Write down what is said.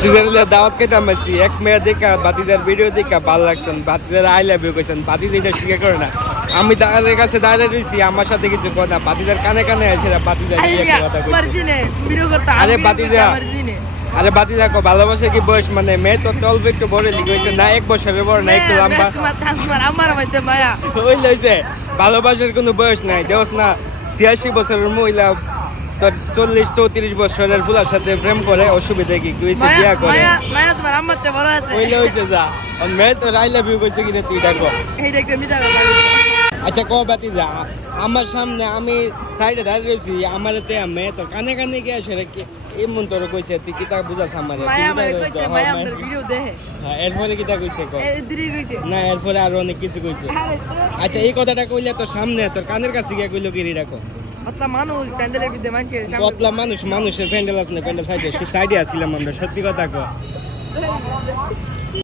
বাতিজার দাওয়াত খেতাম আছি এক মেয়ে দেখা বাতিজার ভিডিও দেখা ভালো লাগছেন বাতিজার আই লাভ ইউ কইছেন বাতিজা এটা শিখে করে না আমি তাদের কাছে দাঁড়িয়ে রয়েছি আমার সাথে কিছু কথা বাতিজার কানে কানে এসে বাতিজা কথা কইছে আরে বাতিজা আরে বাতিজা কো ভালোবাসা কি বয়স মানে মেয়ে তো অল্প একটু বড় লিখে হয়েছে না 1 বছরের বড় না একটু লম্বা ওই লইছে ভালোবাসার কোনো বয়স নাই দেওস না 86 বছরের মহিলা তোর 40-34 বছরের ফুলার সাথে প্রেম করে অসুবিধা কি কইছে বিয়া করে ওই লইছে যা আর মেয়ে তো আই লাভ ইউ কইছে কি রে তুই দেখো আচ্ছা কো বাতিজা আমার সামনে আমি সাইডে দাঁড়িয়ে রয়েছি আমার তে মেয়ে তো কানে কানে গিয়ে আসে কি এমন তোর কইছে তুই কি তা বুঝাস আমারে এরপরে কি তা কইছে না এরপরে আরো অনেক কিছু কইছে আচ্ছা এই কথাটা কইলে তোর সামনে তোর কানের কাছে গিয়ে কইলো কি রে রাখো পতলা মানুষ মানুষের প্যান্ডেল আছে না প্যান্ডেল সাইডে আসছিলাম আমরা সত্যি কথা কো